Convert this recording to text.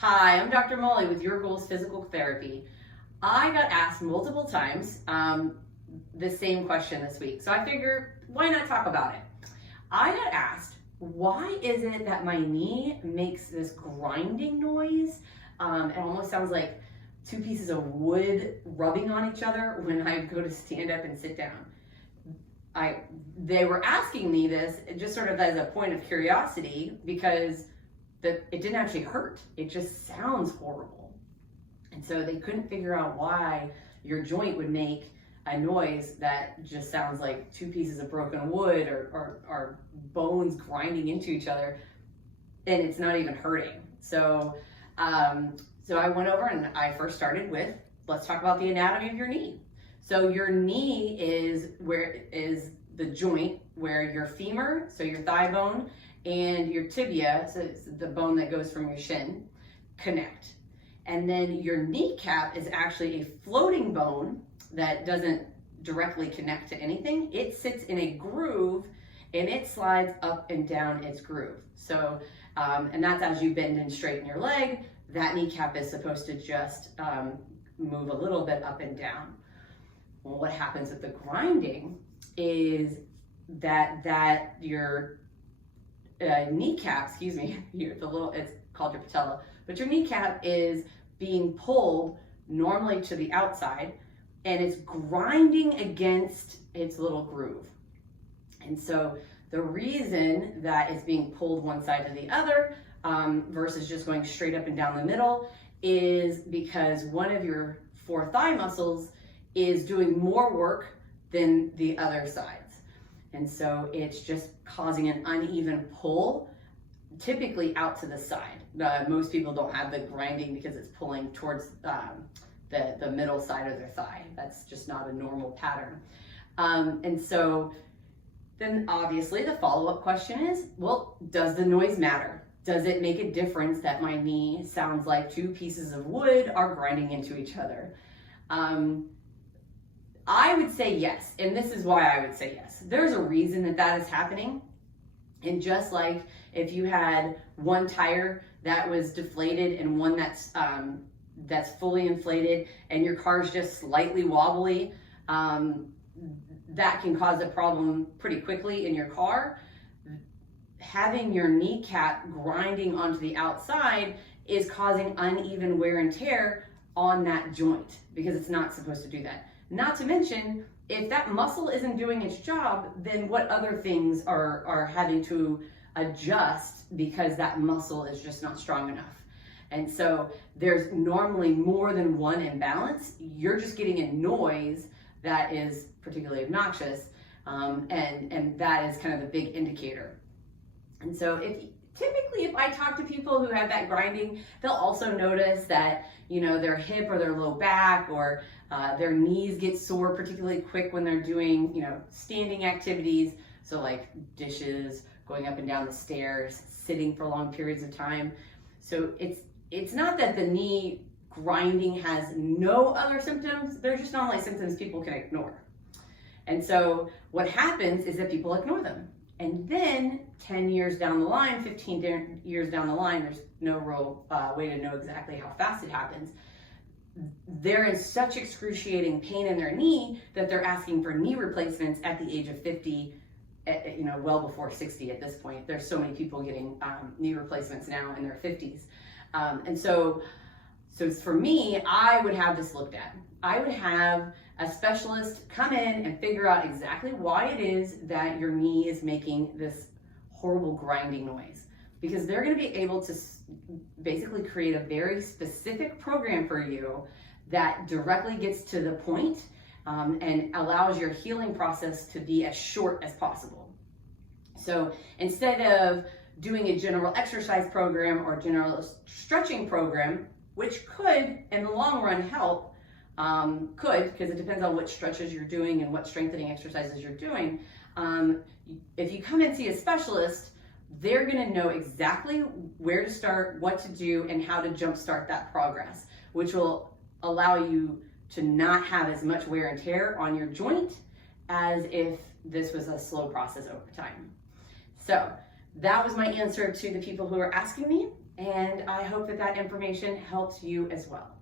Hi, I'm Dr. Molly with Your Goals Physical Therapy. I got asked multiple times the same question this week, so I figured why not talk about it. I got asked, why is it that my knee makes this grinding noise? It almost sounds like two pieces of wood rubbing on each other when I go to stand up and sit down. They were asking me this just sort of as a point of curiosity because it didn't actually hurt. It just sounds horrible. And so they couldn't figure out why your joint would make a noise that just sounds like two pieces of broken wood or bones grinding into each other, and it's not even hurting. So I went over and I first started with, let's talk about the anatomy of your knee. So your knee is the joint where your femur, so your thigh bone, and your tibia, so it's the bone that goes from your shin, connect. And then your kneecap is actually a floating bone that doesn't directly connect to anything. It sits in a groove and it slides up and down its groove. So, and that's as you bend and straighten your leg, that kneecap is supposed to just move a little bit up and down. Well, what happens with the grinding is that your kneecap, it's called your patella, but your kneecap is being pulled normally to the outside and it's grinding against its little groove. And so the reason that it's being pulled one side to the other versus just going straight up and down the middle is because one of your four thigh muscles is doing more work than the other sides. And so it's just causing an uneven pull, typically out to the side. Most people don't have the grinding because it's pulling towards the middle side of their thigh. That's just not a normal pattern. And so then obviously the follow-up question is, well, does the noise matter? Does it make a difference that my knee sounds like two pieces of wood are grinding into each other? I would say yes, and this is why I would say yes. There's a reason that is happening. And just like if you had one tire that was deflated and one that's fully inflated and your car's just slightly wobbly, that can cause a problem pretty quickly in your car. Having your kneecap grinding onto the outside is causing uneven wear and tear on that joint because it's not supposed to do that. Not to mention, if that muscle isn't doing its job, then what other things are having to adjust because that muscle is just not strong enough. And so there's normally more than one imbalance. You're just getting a noise that is particularly obnoxious, and that is kind of the big indicator. And so typically if I talk to people who have that grinding, they'll also notice that, their hip or their low back or their knees get sore particularly quick when they're doing, standing activities. So like dishes, going up and down the stairs, sitting for long periods of time. So it's not that the knee grinding has no other symptoms. They're just not like symptoms people can ignore. And so what happens is that people ignore them. And then 10 years down the line, 15 years down the line, there's no real way to know exactly how fast it happens. They're in such excruciating pain in their knee that they're asking for knee replacements at the age of 50, well before 60 at this point. There's so many people getting knee replacements now in their 50s. And so for me, I would have this looked at. I would have a specialist come in and figure out exactly why it is that your knee is making this horrible grinding noise. Because they're going to be able to basically create a very specific program for you that directly gets to the point and allows your healing process to be as short as possible. So instead of doing a general exercise program or general stretching program, which could, in the long run, help, because it depends on what stretches you're doing and what strengthening exercises you're doing. If you come and see a specialist, they're going to know exactly where to start, what to do, and how to jumpstart that progress, which will allow you to not have as much wear and tear on your joint as if this was a slow process over time. So that was my answer to the people who are asking me. And I hope that that information helps you as well.